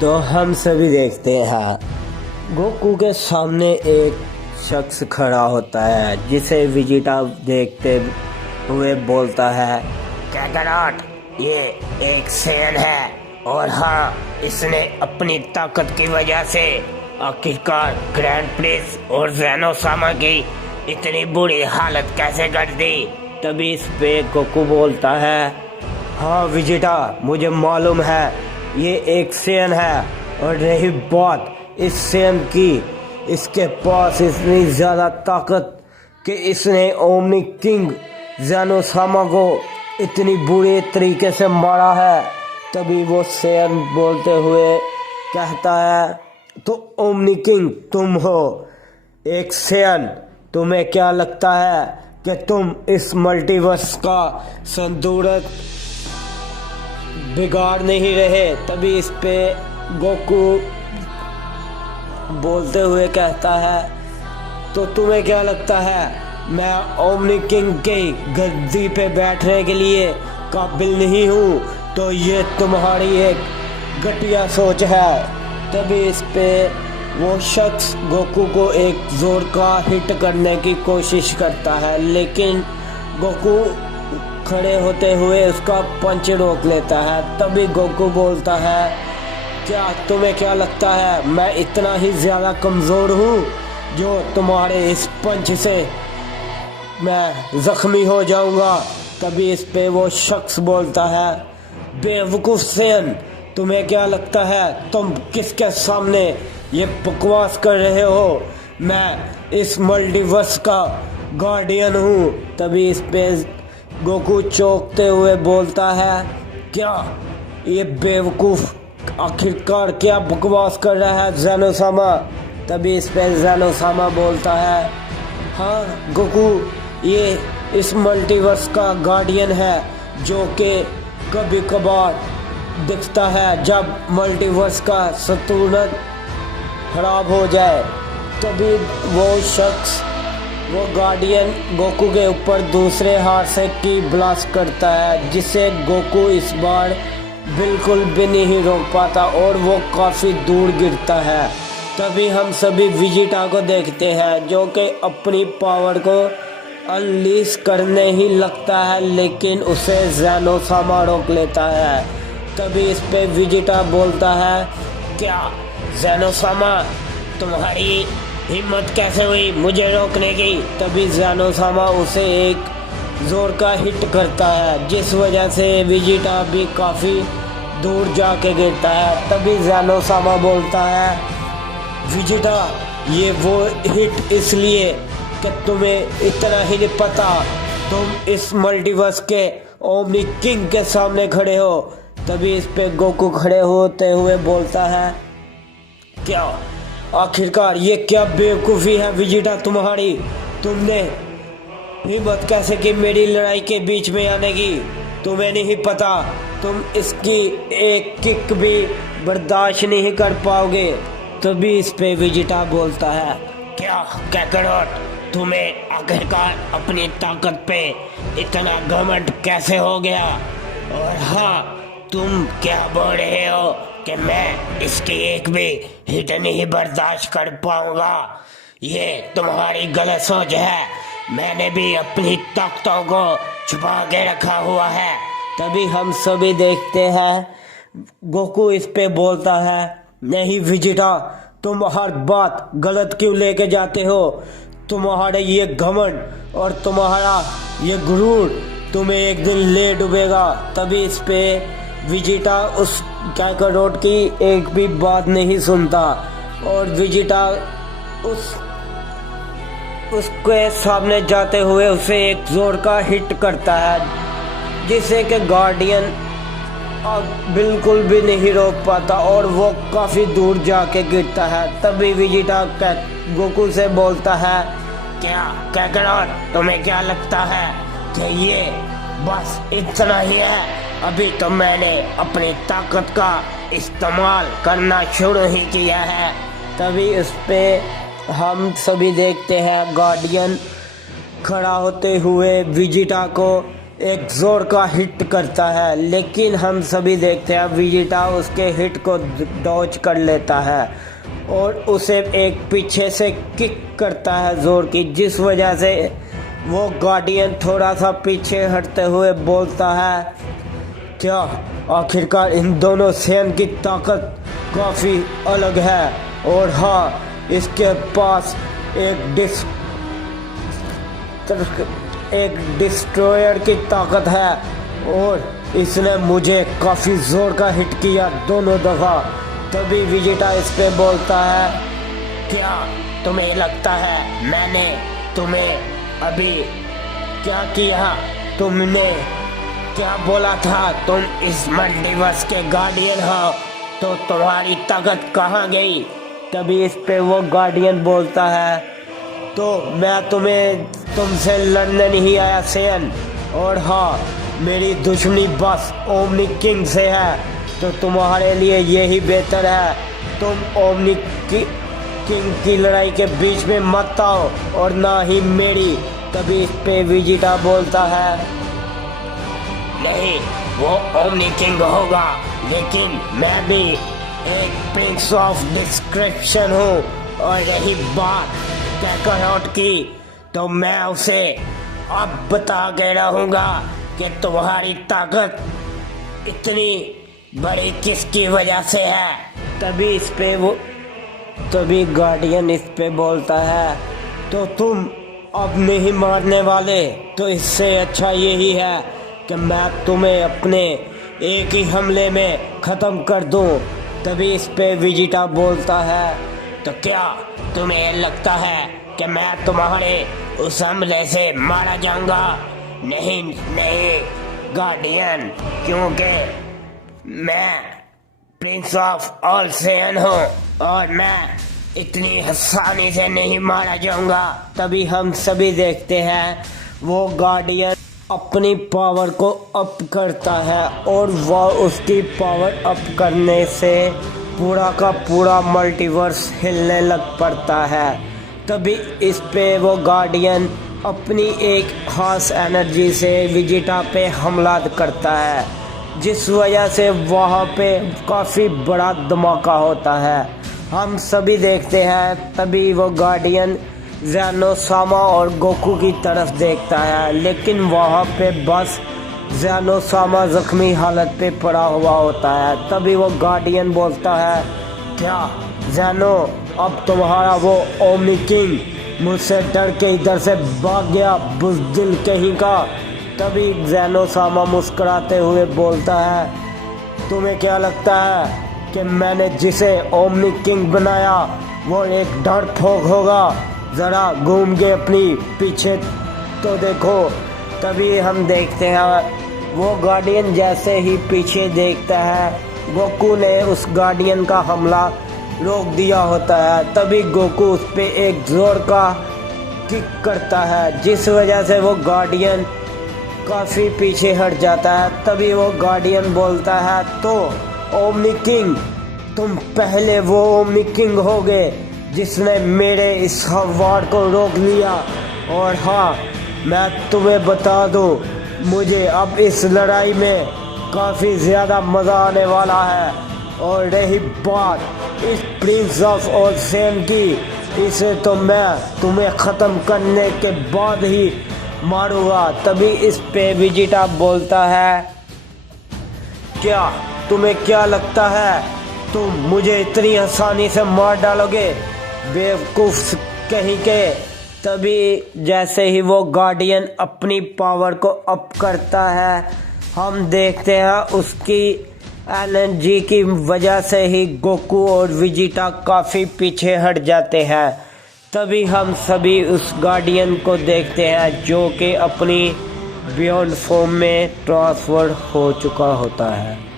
तो हम सभी देखते हैं गोकू के सामने एक शख्स खड़ा होता है जिसे विजिटा देखते हुए बोलता है, कैकराट ये एक सेन है और हाँ, इसने अपनी ताकत की वजह से आखिरकार ग्रैंड प्रिंस और ज़ेनोसामा की इतनी बुरी हालत कैसे कर दी। तभी इस पे गोकू बोलता है, हाँ विजिटा, मुझे मालूम है ये एक सेन है, और रही बात इस सेन की, इसके पास इतनी ज़्यादा ताकत कि इसने ओमनी किंग ज़ेनोसामा को इतनी बुरे तरीके से मारा है। तभी वो सेन बोलते हुए कहता है, तो ओमनी किंग तुम हो एक सेन, तुम्हें क्या लगता है कि तुम इस मल्टीवर्स का संतुलन बिगाड़ नहीं रहे। तभी इस पे गोकू बोलते हुए कहता है, तो तुम्हें क्या लगता है मैं ओमनी किंग के गद्दी पे बैठने के लिए काबिल नहीं हूँ? तो ये तुम्हारी एक घटिया सोच है। तभी इस पे वो शख्स गोकू को एक जोर का हिट करने की कोशिश करता है, लेकिन गोकू खड़े होते हुए उसका पंच रोक लेता है। तभी गोकू बोलता है, क्या तुम्हें क्या लगता है मैं इतना ही ज़्यादा कमज़ोर हूँ जो तुम्हारे इस पंच से मैं ज़ख्मी हो जाऊँगा? तभी इस पे वो शख्स बोलता है, बेवकूफ़ सेन, तुम्हें क्या लगता है तुम किसके सामने ये बकवास कर रहे हो? मैं इस मल्टीवर्स का गार्डियन हूँ। तभी इस पे गोकू चौंकते हुए बोलता है, क्या ये बेवकूफ़ आखिरकार क्या बकवास कर रहा है ज़ेनोसामा? तभी इस पे ज़ेनोसामा बोलता है, हाँ गोकू, ये इस मल्टीवर्स का गार्डियन है जो कि कभी कभार दिखता है जब मल्टीवर्स का संतुलन खराब हो जाए। तभी वो शख्स वो गार्डियन गोकू के ऊपर दूसरे हाथ से की ब्लास्ट करता है, जिसे गोकू इस बार बिल्कुल भी नहीं रोक पाता और वो काफ़ी दूर गिरता है। तभी हम सभी विजिटा को देखते हैं जो कि अपनी पावर को अनलीश करने ही लगता है, लेकिन उसे ज़ेनोसामा रोक लेता है। तभी इस पे विजिटा बोलता है, क्या ज़ेनोसामा, तुम्हारी हिम्मत कैसे हुई मुझे रोकने की? तभी ज़ेनोसामा उसे एक जोर का हिट करता है, जिस वजह से विजिटा भी काफ़ी दूर जाके गिरता है। तभी ज़ेनोसामा बोलता है, विजिटा, ये वो हिट इसलिए कि तुम्हें इतना ही नहीं पता, तुम इस मल्टीवर्स के ओमनी किंग के सामने खड़े हो। तभी इस पे गोकू खड़े होते हुए बोलता है, क्या आखिरकार ये क्या बेवकूफ़ी है विजिटा तुम्हारी? तुमने हिम्मत कैसे की मेरी लड़ाई के बीच में आने की? तुम्हें नहीं पता तुम इसकी एक किक भी बर्दाश्त नहीं कर पाओगे। तभी इस पे विजिटा बोलता है, क्या कैकराट, तुम्हें आखिरकार अपनी ताकत पे इतना घमंड कैसे हो गया? और हाँ, तुम क्या बोल रहे हो कि मैं इसकी एक भी हिट नहीं बर्दाश्त कर पाऊंगा? ये तुम्हारी गलत सोच है। मैंने भी अपनी ताकतों को छुपा के रखा हुआ है। तभी हम सभी देखते हैं गोकू इस पे बोलता है, नहीं विजिटा, तुम हर बात गलत क्यों लेके जाते हो? तुम्हारे ये घमंड और तुम्हारा ये गुरूर तुम्हें एक दिन ले डूबेगा। तभी इस पे विजिटा उस कैकराट की एक भी बात नहीं सुनता और विजिटा उसके सामने जाते हुए उसे एक जोर का हिट करता है, जिसे कि गार्डियन अब बिल्कुल भी नहीं रोक पाता और वो काफ़ी दूर जाके गिरता है। तभी विजिटा गोकू से बोलता है, क्या कैकराट, तुम्हें क्या लगता है कि ये बस इतना ही है? अभी तो मैंने अपनी ताकत का इस्तेमाल करना शुरू ही किया है। तभी उस पे हम सभी देखते हैं गार्डियन खड़ा होते हुए विजिटा को एक जोर का हिट करता है, लेकिन हम सभी देखते हैं विजिटा उसके हिट को डॉज कर लेता है और उसे एक पीछे से किक करता है जोर की, जिस वजह से वो गार्डियन थोड़ा सा पीछे हटते हुए बोलता है, क्या आखिरकार इन दोनों सेन की ताकत काफ़ी अलग है और हाँ, इसके पास एक डिस्ट्रॉयर की ताकत है और इसने मुझे काफ़ी ज़ोर का हिट किया दोनों दफ़ा। तभी विजिटा इस पे बोलता है, क्या तुम्हें लगता है मैंने तुम्हें अभी क्या किया? तुमने क्या बोला था तुम इस मल्टीवर्स के गार्डियन हो, तो तुम्हारी ताकत कहाँ गई? तभी इस पे वो गार्डियन बोलता है, तो मैं तुमसे लड़ने नहीं आया सेन, और हाँ, मेरी दुश्मनी बस ओमनी किंग से है, तो तुम्हारे लिए यही बेहतर है तुम ओमनी किंग की लड़ाई के बीच में मत आओ और ना ही मेरी। तभी इस पे विजिटा बोलता है, नहीं, वो ओमनी किंग होगा, लेकिन मैं भी एक प्रिंस ऑफ डिस्क्रिप्शन हूँ। और रही बात कैकरॉट की, तो मैं उसे अब बता के रहूँगा कि तुम्हारी ताकत इतनी बड़ी किसकी वजह से है। तभी गार्डियन इस पे बोलता है, तो तुम अब नहीं मारने वाले, तो इससे अच्छा यही है कि मैं तुम्हें अपने एक ही हमले में ख़त्म कर दूं। तभी इस पे विजिटा बोलता है, तो क्या तुम्हें लगता है कि मैं तुम्हारे उस हमले से मारा जाऊंगा? नहीं नहीं गार्डियन, क्योंकि मैं प्रिंस ऑफ ऑल सेन हूँ और मैं इतनी आसानी से नहीं मारा जाऊंगा। तभी हम सभी देखते हैं वो गार्डियन अपनी पावर को अप करता है और वह उसकी पावर अप करने से पूरा का पूरा मल्टीवर्स हिलने लग पड़ता है। तभी इस पे वो गार्डियन अपनी एक खास एनर्जी से विजिटा पे हमला करता है, जिस वजह से वहाँ पे काफ़ी बड़ा धमाका होता है। हम सभी देखते हैं तभी वो गार्डियन ज़ैनोसामा और गोकू की तरफ देखता है, लेकिन वहाँ पे बस ज़ैनोसामा ज़ख्मी हालत पे पड़ा हुआ होता है। तभी वो गार्डियन बोलता है, क्या ज़ैनो, अब तुम्हारा वो ओमनी किंग मुझसे डर के इधर से भाग गया, बुज़दिल कहीं का। तभी ज़ैनोसामा मुस्कुराते हुए बोलता है, तुम्हें क्या लगता है कि मैंने जिसे ओमनी किंग बनाया वो एक डरपोक होगा? ज़रा घूम के अपनी पीछे तो देखो। तभी हम देखते हैं वो गार्डियन जैसे ही पीछे देखता है, गोकू ने उस गार्डियन का हमला रोक दिया होता है। तभी गोकू उस पे एक जोर का किक करता है, जिस वजह से वो गार्डियन काफ़ी पीछे हट जाता है। तभी वो गार्डियन बोलता है, तो ओमनी किंग, तुम पहले वो ओमनी किंग होगे जिसने मेरे इस वार को रोक लिया, और हाँ, मैं तुम्हें बता दूं, मुझे अब इस लड़ाई में काफ़ी ज़्यादा मज़ा आने वाला है। और रही बात इस प्रिंस ऑफ ऑल सेन की, इसे तो मैं तुम्हें ख़त्म करने के बाद ही मारूंगा। तभी इस पे विजिटा बोलता है, क्या तुम्हें क्या लगता है तुम मुझे इतनी आसानी से मार डालोगे, बेवकूफ़ कहीं के। तभी जैसे ही वो गार्डियन अपनी पावर को अप करता है, हम देखते हैं उसकी एनर्जी की वजह से ही गोकू और विजिटा काफ़ी पीछे हट जाते हैं। तभी हम सभी उस गार्डियन को देखते हैं जो कि अपनी बियॉन्ड फॉर्म में ट्रांसफर हो चुका होता है।